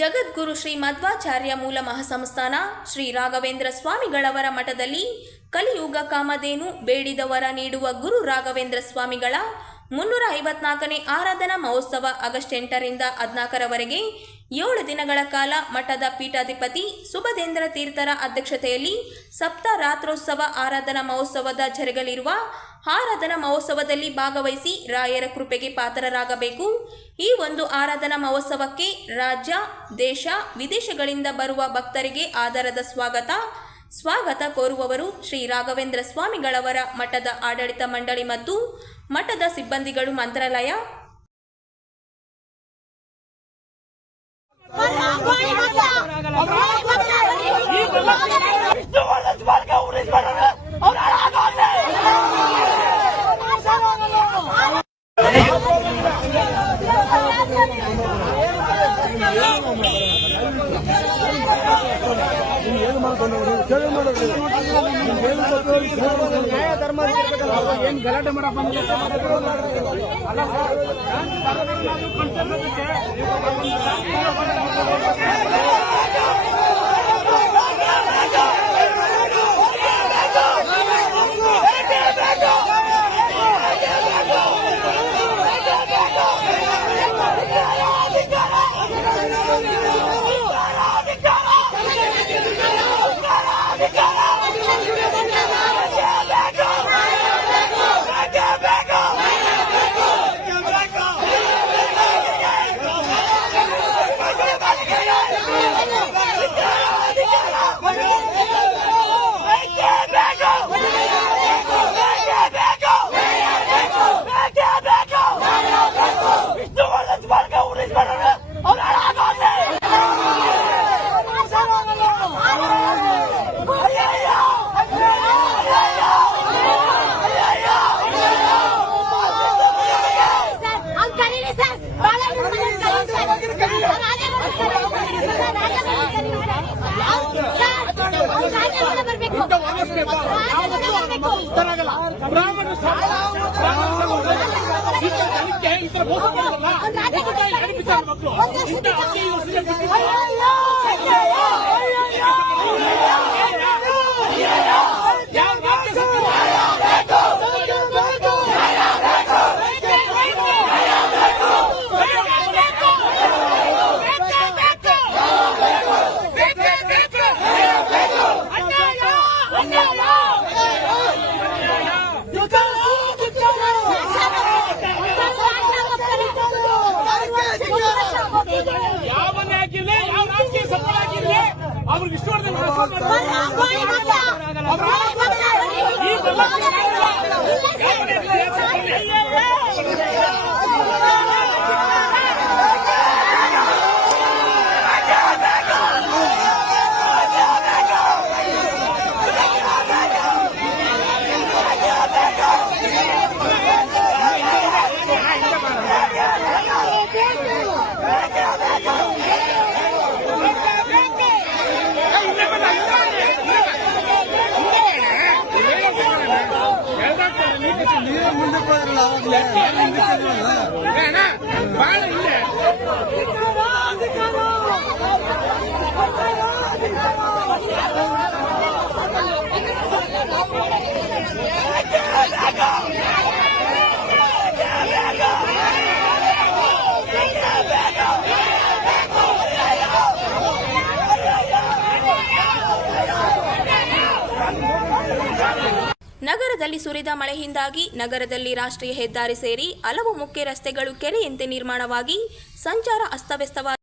ಜಗದ್ಗುರು ಶ್ರೀ ಮಧ್ವಾಚಾರ್ಯ ಮೂಲ ಮಹಾಸಂಸ್ಥಾನ ಶ್ರೀ ರಾಘವೇಂದ್ರ ಸ್ವಾಮಿಗಳವರ ಮಠದಲ್ಲಿ ಕಲಿಯುಗ ಕಾಮಧೇನು ಬೇಡಿದವರ ನೀಡುವ ಗುರು ರಾಘವೇಂದ್ರ ಸ್ವಾಮಿಗಳ 354ನೇ ಆರಾಧನಾ ಮಹೋತ್ಸವ ಆಗಸ್ಟ್ 8ರಿಂದ 14ರವರೆಗೆ 7 ದಿನಗಳ ಕಾಲ ಮಠದ ಪೀಠಾಧಿಪತಿ ಸುಬದೇಂದ್ರ ತೀರ್ಥರ ಅಧ್ಯಕ್ಷತೆಯಲ್ಲಿ ಸಪ್ತರಾತ್ರೋತ್ಸವ ಆರಾಧನಾ ಮಹೋತ್ಸವದ ಜರುಗಲಿರುವ ಆರಾಧನಾ ಮಹೋತ್ಸವದಲ್ಲಿ ಭಾಗವಹಿಸಿ ರಾಯರ ಕೃಪೆಗೆ ಪಾತ್ರರಾಗಬೇಕು. ಈ ಒಂದು ಆರಾಧನಾ ಮಹೋತ್ಸವಕ್ಕೆ ರಾಜ್ಯ, ದೇಶ, ವಿದೇಶಗಳಿಂದ ಬರುವ ಭಕ್ತರಿಗೆ ಆದರದ ಸ್ವಾಗತ ಕೋರುವವರು ಶ್ರೀ ರಾಘವೇಂದ್ರ ಸ್ವಾಮಿಗಳವರ ಮಠದ ಆಡಳಿತ ಮಂಡಳಿ ಮತ್ತು ಮಠದ ಸಿಬ್ಬಂದಿಗಳು. ಮಂತ್ರಾಲಯ. ಗಲಾಟೆ ಮಾಡಪ್ಪ ಅವ್ರಿಗೆ ಇಷ್ಟವಾದ ನಗರದಲ್ಲಿ ಸುರಿದ ಮಳೆಯಿಂದಾಗಿ ನಗರದಲ್ಲಿ ರಾಷ್ಟ್ರೀಯ ಹೆದ್ದಾರಿ ಸೇರಿ ಹಲವು ಮುಖ್ಯ ರಸ್ತೆಗಳು ಕೆರೆಯಂತೆ ನಿರ್ಮಾಣವಾಗಿ ಸಂಚಾರ ಅಸ್ತವ್ಯಸ್ತವಾಗಿದೆ.